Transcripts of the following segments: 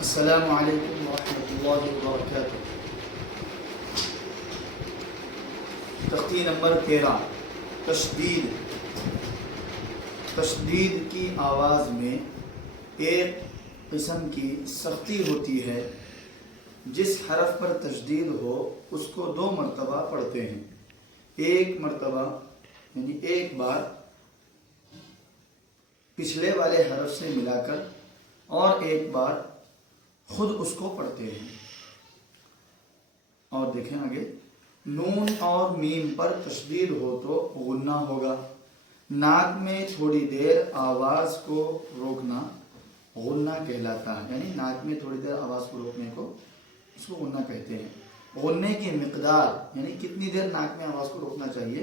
अस्सलामु अलैकुम वरहमतुल्लाहि वबरकातुहू। तख्ती नंबर 13 तशदीद। तशदीद की आवाज़ में एक किस्म की सख्ती होती है। जिस हरफ पर तशदीद हो उसको 2 मरतबा पढ़ते हैं। एक मरतबा यानी एक बार पिछले वाले हरफ से मिलाकर और एक बार खुद उसको पढ़ते हैं। और देखें आगे, नून और मीम पर तशदीद हो तो गुन्ना होगा। नाक में थोड़ी देर आवाज़ को रोकना गुन्ना कहलाता है। यानी नाक में थोड़ी देर आवाज़ को रोकने को इसको गुन्ना कहते हैं। गुन्ने की मिकदार यानी कितनी देर नाक में आवाज़ को रोकना चाहिए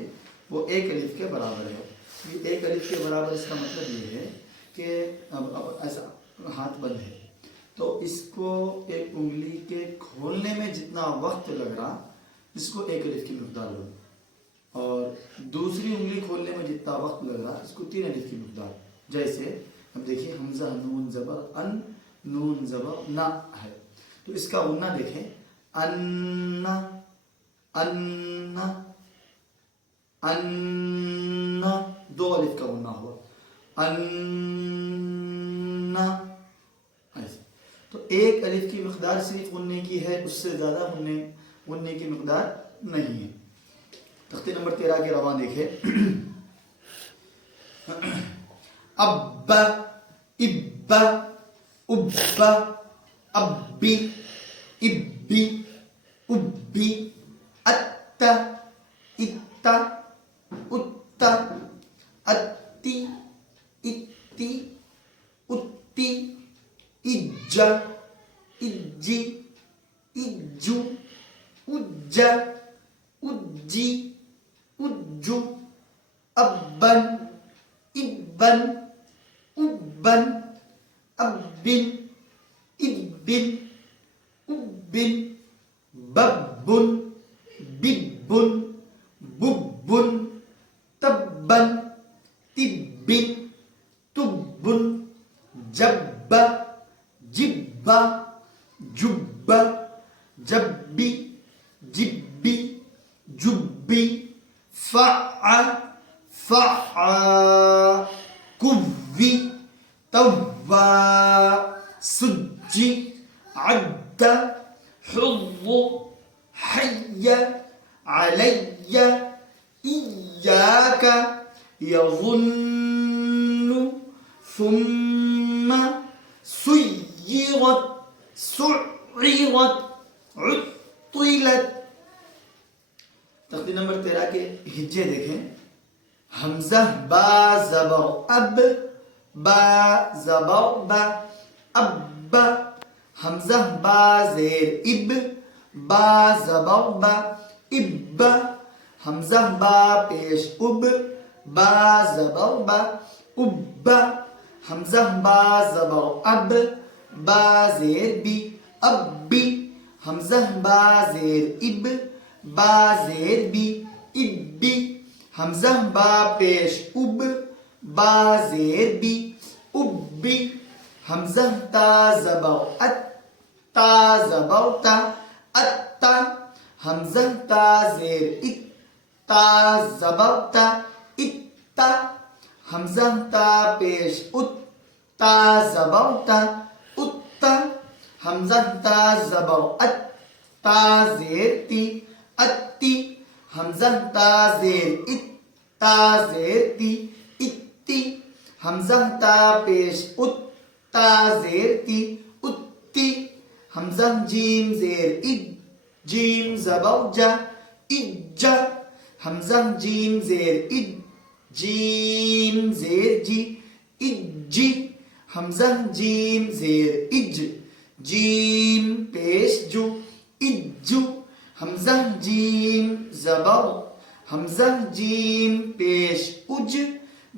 वो 1 अलिफ के बराबर है। ये 1 अलिफ के बराबर इसका मतलब ये है कि अब ऐसा हाथ बंद है तो इसको एक उंगली के खोलने में जितना वक्त लग रहा इसको 1 अलिफ की मिकदार लो, और दूसरी उंगली खोलने में जितना वक्त लग रहा इसको 3 अलिफ की मिकदार। जैसे अब देखिए, हमजा नून ज़बर अन, नून ज़बर ना है तो इसका गुन्ना देखें, अन्ना अन्ना अन्ना, 2 अलिफ का गुन्ना हुआ, अन्ना। ऐसे तो 1 अलिफ की मिकदार सिर्फ गुन्ने की है, उससे ज़्यादा गुन्ने की मिकदार नहीं है। तख्ती नंबर 13 के रवा देखे, अब्बा इब्बा उब्बा अब्बी इब्बी उब्बी अत्ता इत्ता उत्ता अत्ती इत्ती उत्ती इज्जा इज्जी इज्जू उज्जा उज्जी उज्जू अब्बन इब्बन उब्बन अब्बिन इब्बिन उब्बिन बब्बुन बिब्बुन बुब्बुन तब्बन तिब्बिन तुब्बुन जब्बा जिब्बा जुब्बा जब्बी जिब्बी जुब्बी फ़अ फ़अ कुव्वी तव्वा सुज्जी अद्दा हुव्वु हय्य अलय्य इय्याका यज़ुन्नु सुम्मा सुय्यिरत सुइरत उत्तिलत। तख्ती नंबर 13 के हिज्जे देखें, हमजा बा ज़बर अब, बा ज़बर बा अब्बा, हमजा बा ज़ेर इब, बा ज़बर बा इब्बा, हमजा बा पेश उब, बा ज़बर बा उब्बा, हमजा बा ज़बर अब, बा ज़ेर बी अब्बी, हमजा बा ज़ेर इब, बा ज़ेर बी इब्बी, हमजा बा पेश उब, बा ज़ेर बी उब्बी, हमजा ता ज़बर अत, ता ज़बर ता अत्ता, हमजा ता ज़ेर इत, ता ज़बर ता इत्ता, हमजा ता पेश उत, ता ज़बर ता उत्ता, हमजा ता ज़बर अत, ता ज़ेर ती अत्ती, हमजा ता ज़ेर इत, ता ज़ेर ती इत्ती, हमजा ता पेश उत, ता ज़ेर ती उत्ती, हमजा जीम ज़ेर इद, जीम ज़बर जा इज्जा, हमजा जीम ज़ेर इद, जीम ज़ेर जी इज्जी, हमजा जीम ज़ेर इज, जीम पेश जू इज्जू, हमजा जीम ज़बर, हमजा जीम पेश उज,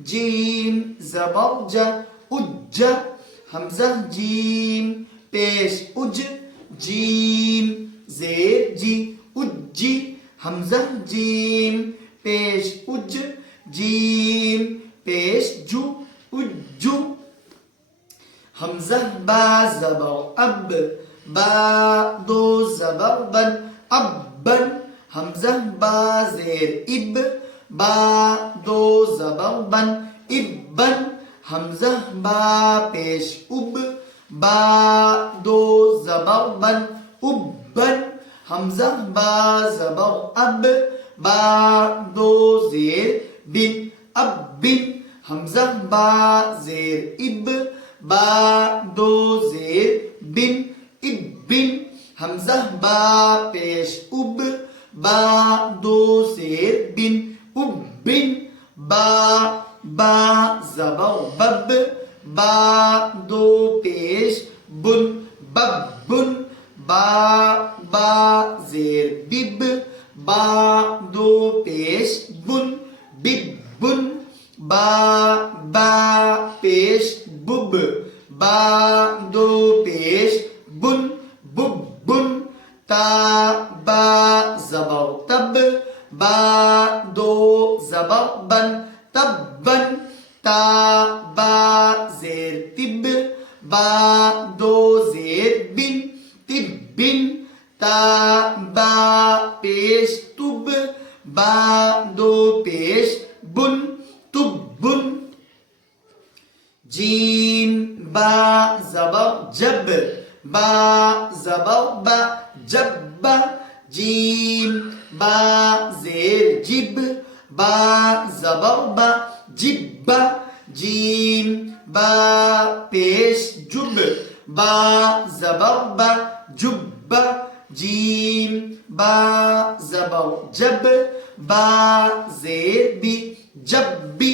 जीम ज़बर जा उज्जा, हमजा जीम पेश उज, जीम ज़ेर जी उज्जी, हमजा जीम पेश उज, जीम पेश जू उज्जू, हमजा बा ज़बर अब, बा दो ज़बर बन, अब्बन, हमजा बा ज़ेर इब, बा दो ज़बर बन, इब्बन, हमजा बा पेश उब, बा दो ज़बर बन, उब्बन, हमजा बा ज़बर अब, बा दो ज़ेर बिन, अब्बिन, हमजा बा ज़ेर इब, बा दो ज़ेर बिन, इब्बिन, हमजा बा पेश उब, बा दो ज़ेर बिन, उब्बिन, बा बा ज़बर बब, बा दो पेश बुन, बब्बुन, बा बा ज़ेर बिब, बा दो पेश बुन, बिब्बुन, बा बा पेश बुब, बा दो पेश बुन, बुब्बुन, ता बा ज़बर तब, बा दो ज़बर बन, तब्बन, ता बा ज़ेर तिब, बा दो ज़ेर बिन, तिब्बिन, ता बा पेश तुब, बा दो पेश बुन, तुब्बुन, जीम बा ज़बर जब, बा ज़बर बा जब्ब, जीम बा ज़ेर जिब, बा ज़बर बा जिब्ब, जीम बा पेश जुब, बा ज़बर बा जुब्ब, जीम बा ज़बर जब, बा ज़ेर बी जब्बी,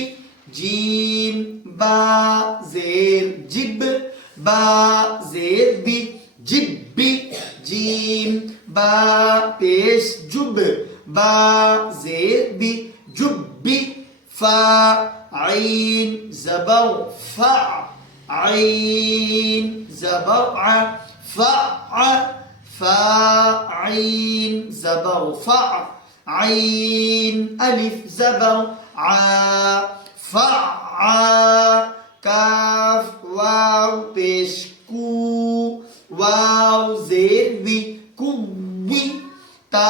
जीम बा ज़ेर जिब, बा ज़ेर बी जिब्बी, जीम बा पेश जुब, बा ज़ेर बी जुब्बी, फा आइन ज़बर फा, आइन ज़बर आ, फा फा आइन ज़बर फा, आइन अलिफ ज़बर आ, फा काफ वाव पेश कू, वाव ज़ेर वी कुव्वी, ता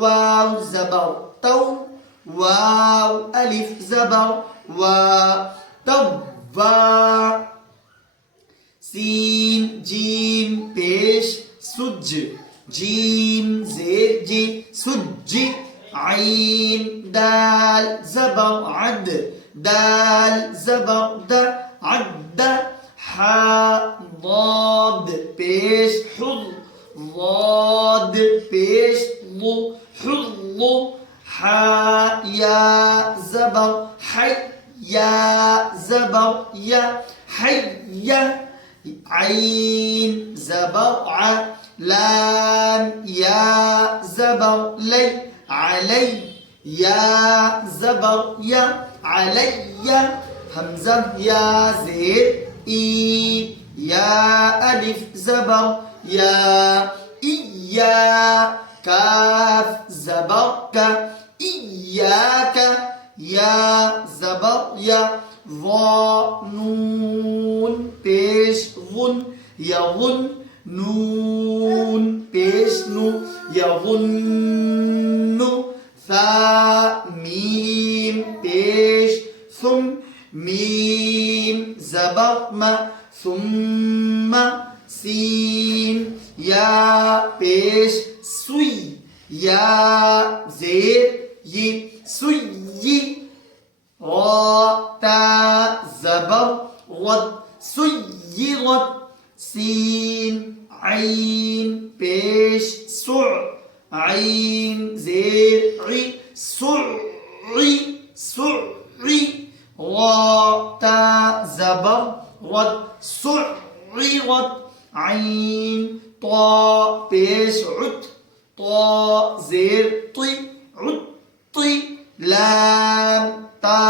वाव ज़बर तौ, वाव अलिफ ज़बर वा, तव्वा, सीन जीम पेश सुज, जीम ज़ेर जी सुज्जी, आइन दाल ज़बर अद, दाल ज़बर द अद्द, हा ضاد पेश हुज़, ضاد पेश लु, हुज़, हा या ज़बर है, या ज़बर या, हैया, आइन ज़बर आ, लाम या ज़बर लै, अलै, या ज़बर या, अलैया, हमजा या ज़ेर ई, या अलिफ ज़बर या, इया, काफ ज़बर का, इयाका, या ज़बर या, ज़ा नून पेश गुन, यगुन, नून पेश नु, यगुन्नु, सा मीम पेश सुम, मीम ज़बर मा, सुम्मा, सीन या पेश सुई, या ज़ेर ये सुई, ता ज़बर गद, सुय्यिरत, सीन आइन पेश सु, आइन ज़ेर इ, सुई, सुई, ता ज़बर गद, सुय्यिरत, आइन ता पेश उत, ता ज़ेर ति, उत्ति, लाम ता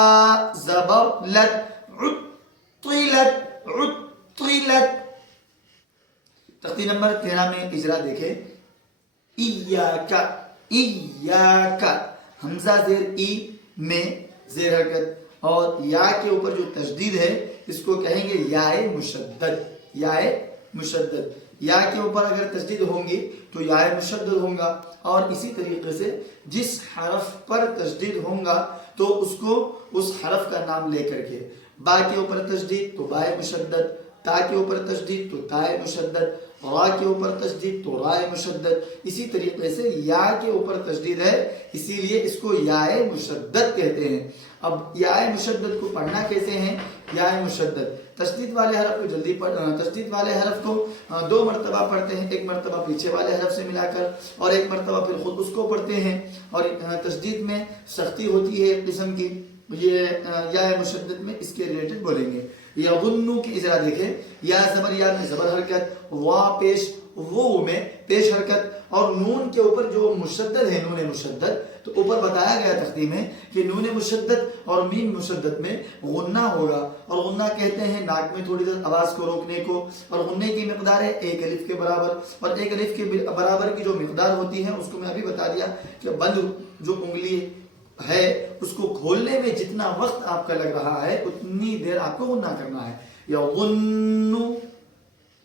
ज़बर लत, उत्तिलत, उत्तिलत। तख्ती नंबर 13 में इजरा देखें, इयाका, इयाका, हमजा ज़ेर ई में ज़ेर हरकत, और या के ऊपर जो तशदीद है इसको कहेंगे याए मुशद्दद, याए मुशद्दद, या के ऊपर अगर तस्दीद होंगी तो या मुशद्दद होगा। और इसी तरीके से जिस हरफ पर तस्दीद होगा तो उसको उस हरफ का नाम लेकर के, बा के ऊपर तस्दीद तो बाय मुशद्दद, ता के ऊपर तस्दीद तो ताए मुशद्दद, रा के ऊपर तस्दीद तो राय मुशद्दद। इसी तरीके से या के ऊपर तस्दीद है इसीलिए इसको याए मुशद्दद कहते हैं। अब याए मुशद्दद को पढ़ना कैसे है? याए मुशद्दद तस्दीद वाले हरफ को जल्दी तस्दीद वाले हरफ को 2 मरतबा पढ़ते हैं, एक मरतबा पीछे वाले हरफ से मिलाकर और एक मरतबा फिर खुद उसको पढ़ते हैं। और तस्दीद में सख्ती होती है एक किस्म की, ये या मुशद्दद में इसके रिलेटेड बोलेंगे। यगुन्नु की इजरा देखें, या जबर या में जबर हरकत, वा पेश वो में पेश हरकत, और नून के ऊपर जो मुशद्दद है नून मुशद्दद, तो ऊपर बताया गया तख्तीम में कि नून मुशद्दद और मीम मुशद्दद में गुन्ना होगा। और गुन्ना कहते हैं नाक में थोड़ी देर आवाज को रोकने को, और गुन्ने की मिकदार है 1 अलिफ के बराबर, और 1 अलिफ के बराबर की जो मिकदार होती है उसको मैं अभी बता दिया कि बंद जो उंगली है उसको खोलने में जितना वक्त आपका लग रहा है उतनी देर आपको गुन्ना करना है। या गुन्नु,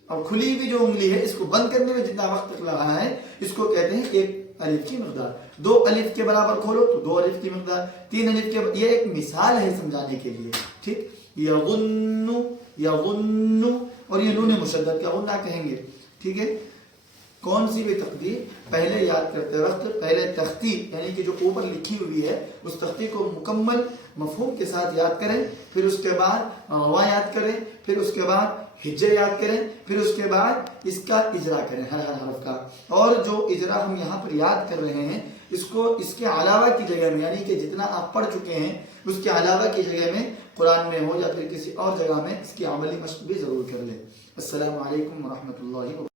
और खुली हुई जो उंगली है इसको बंद करने में जितना वक्त लग रहा है इसको कहते हैं 1 अलिफ की मिकदार। 2 अलिफ के बराबर खोलो तो 2 अलिफ की मिकदार, 3 अलिफ के, ये एक मिसाल है समझाने के लिए, ठीक। यगुन्नु, यगुन्नु, और ये नून मुशद्दद का गुन्ना कहेंगे, ठीक है। कौन सी भी तकदीर पहले याद करते वक्त पहले तख्ती यानी कि जो ऊपर लिखी हुई है उस तख्ती को मुकम्मल मफहूम के साथ याद करें, फिर उसके बाद रवा याद करें, फिर उसके बाद हिज्जे याद करें, फिर उसके बाद इसका इजरा करें हर हरफ का। और जो इजरा हम यहाँ पर याद कर रहे हैं इसको इसके अलावा की जगह में, यानी कि जितना आप पढ़ चुके हैं उसके अलावा की जगह में कुरान में हो या फिर किसी और जगह में इसकी अमली मश्क भी जरूर कर लें। अस्सलामु अलैकुम व रहमतुल्लाहि व